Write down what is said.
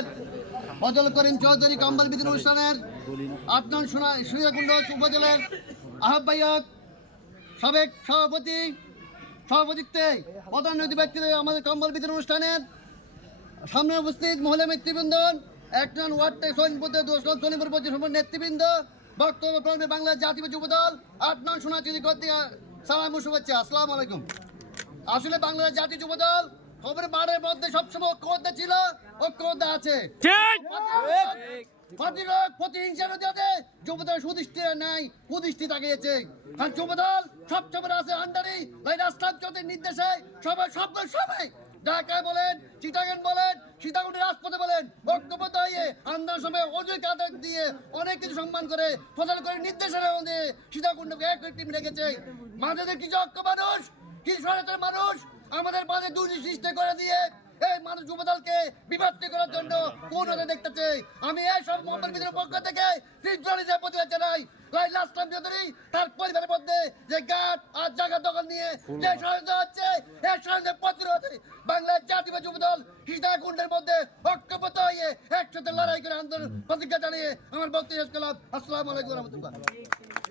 অনুষ্ঠানের ফজল করিম চৌধুরী কম্বল বিতরণ অনুষ্ঠানের আট নং সোনা সুরিয়াকুণ্ড উপজেলার আহ্বায়ক, সাবেক সভাপতি, সভাপতিত্বে প্রধান ব্যক্তিরা আমাদের কম্বল বিতরণ অনুষ্ঠানের সামনে উপস্থিত মহিলা এক নং ওয়ার্ড সৈনপুরে দোষল শনিপুর পর্যন্ত নেতৃবৃন্দ, বক্তব্য বাংলার জাতীয় যুব দল, আট নং সোনাচুরি করতে সালাম শুভেচ্ছা। আসসালামু আলাইকুম। আসলে বাংলাদেশ জাতীয় যুব দল খবর বারের মধ্যে সবসময় ঐক্যবদ্ধ ছিল ঐক্যবদ্ধ আছে। প্রতিরোধ প্রতিহিংসার যাতে যুবদল সুদৃষ্টি নাই কুদৃষ্টি তাকিয়েছে কারণ যুবদল সবসময় আছে আন্ডারি রাস্তার চৌধুরীর নির্দেশে সবাই সব সবাই ঢাকায় বলেন চিটাগান বলেন সীতাকুণ্ডের রাজপথে বলেন হয়ে আন্দোলন সময় অজয় কাদের দিয়ে অনেক কিছু সম্মান করে প্রচার করে নির্দেশনা দিয়ে সীতাকুণ্ডকে এক টিম রেখেছে। মাঝে কিছু অক্ষ মানুষ কিছু সনাতন মানুষ আমাদের মাঝে দুর্নীতি সৃষ্টি করে দিয়ে এই মানুষ যুবদলকে বিভক্তি করার জন্য কোন হতে দেখতেছে আমি এই সব মোহাম্মদ বিদ্রোহ পক্ষ থেকে তীর্থে প্রতিবাদ জানাই। লাইলা আসলাম চৌধুরী তার পরিবারের মধ্যে যে গাছ আর জায়গা দখল নিয়ে যে ষড়যন্ত্র হচ্ছে এই ষড়যন্ত্রের প্রতিরোধে বাংলার জাতীয় যুবদল সীতাকুণ্ডের মধ্যে ঐক্যবদ্ধ হয়ে একসাথে লড়াই করে আন্দোলন প্রতিজ্ঞা জানিয়ে আমার বক্তব্য শেষ করলাম। আসসালামু আলাইকুম রহমতুল্লাহ।